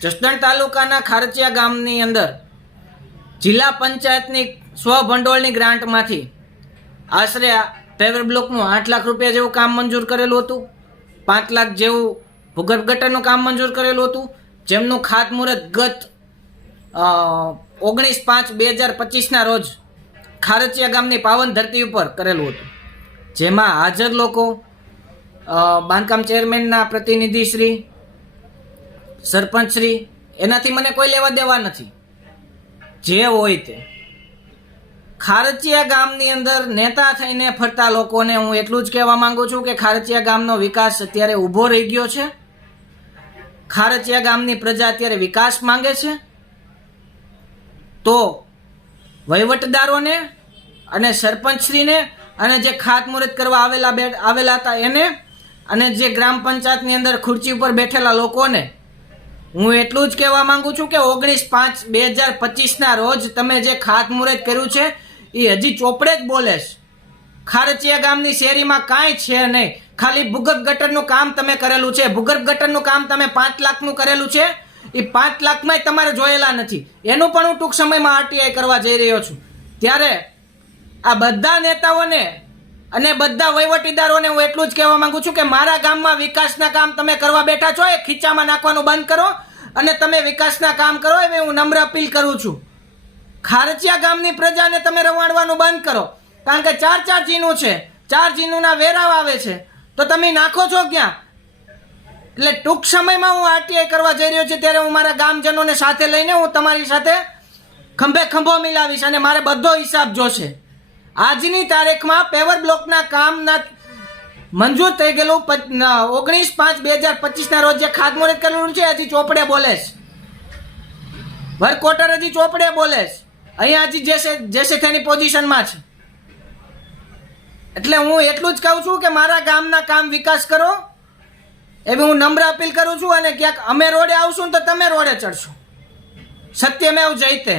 જસદણ તાલુકાના ખારચિયા ગામની અંદર જિલ્લા પંચાયતની સ્વભંડોળની ગ્રાન્ટમાંથી આશરે પેવર બ્લોકનું આઠ લાખ રૂપિયા જેવું કામ મંજૂર કરેલું હતું. પાંચ લાખ જેવું ભૂગર્ભ ગટરનું કામ મંજૂર કરેલું હતું. જેમનું ખાતમુહૂર્ત ગત ઓગણીસ પાંચ બે હજાર પચીસના રોજ ખારચિયા ગામની પાવન ધરતી ઉપર કરેલું હતું. જેમાં હાજર લોકો બાંધકામ ચેરમેનના પ્રતિનિધિશ્રી સરપંચશ્રી એનાથી મને કોઈ લેવા દેવા નથી. જે હોય તે. ખારચિયા ગામની અંદર નેતા થઈને ફરતા લોકોને હું એટલું જ કહેવા માંગુ છું કે ખારચિયા ગામનો વિકાસ અત્યારે ઊભો રહી ગયો છે. ખારચિયા ગામની પ્રજા અત્યારે વિકાસ માંગે છે. તો વહીવટદારોને અને સરપંચશ્રીને અને જે ખાતમુહૂર્ત કરવા આવેલા બે આવેલા હતા એને અને જે ગ્રામ પંચાયતની અંદર ખુરચી ઉપર બેઠેલા લોકોને હું એટલું જ કહેવા માંગુ છું કે ઓગણીસ પાંચ બે હજાર પચીસના રોજ તમે જે ખાતમુહૂર્ત કર્યું છે, એ હજી ચોપડે જ બોલે છે ખારચિયા ગામની શેરીમાં કાંઈ છે નહીં. ખાલી ભૂગર્ભ ગટરનું કામ તમે કરેલું છે. ભૂગર્ભ ગટરનું કામ તમે પાંચ લાખનું કરેલું છે. એ પાંચ લાખમાંય તમારે જોયેલા નથી. એનું પણ હું ટૂંક સમયમાં આરટીઆઈ કરવા જઈ રહ્યો છું. ત્યારે આ બધા નેતાઓને અને બધા વહીવટીદારોને હું એટલું જ કહેવા માંગુ છું કે મારા ગામમાં વિકાસના કામ તમે કરવા બેઠા છો, એ ખીચામાં નાખવાનું બંધ કરો. અને તમે વિકાસના કામ કરો એવી હું નમ્ર અપીલ કરું છું. ખારચિયા ગામની પ્રજાને તમે રવાડવાનું બંધ કરો. કારણ કે ચાર ચાર ચીનું છે. ચાર જીનુના વેરાવ આવે છે. તો તમે નાખો છો ક્યાં? એટલે ટૂંક સમયમાં હું આરટીઆઈ કરવા જઈ રહ્યો છું, ત્યારે હું મારા ગામજનોને સાથે લઈને હું તમારી સાથે ખંભે ખંભો મિલાવીશ અને મારે બધો હિસાબ જોશે. આજની તારીખમાં પેવર બ્લોકના કામના મંજૂર થઈ ગયેલું ઓગણીસ પાંચ બે હજાર પચીસના રોજ જે ખાતમુહૂર્ત કરેલું છે, હજી ચોપડે બોલેશ છે. વર્ક ક્વાર્ટર હજી ચોપડે બોલેશ અહીંયા હજી જેસે જેસે તેની પોઝિશનમાં છે. એટલે હું એટલું જ કહું છું કે મારા ગામના કામ વિકાસ કરો. એવી હું નમ્ર અપીલ કરું છું અને ક્યાંક અમે રોડે આવશું તો તમે રોડે ચડશો. સત્યમેવ જયતે.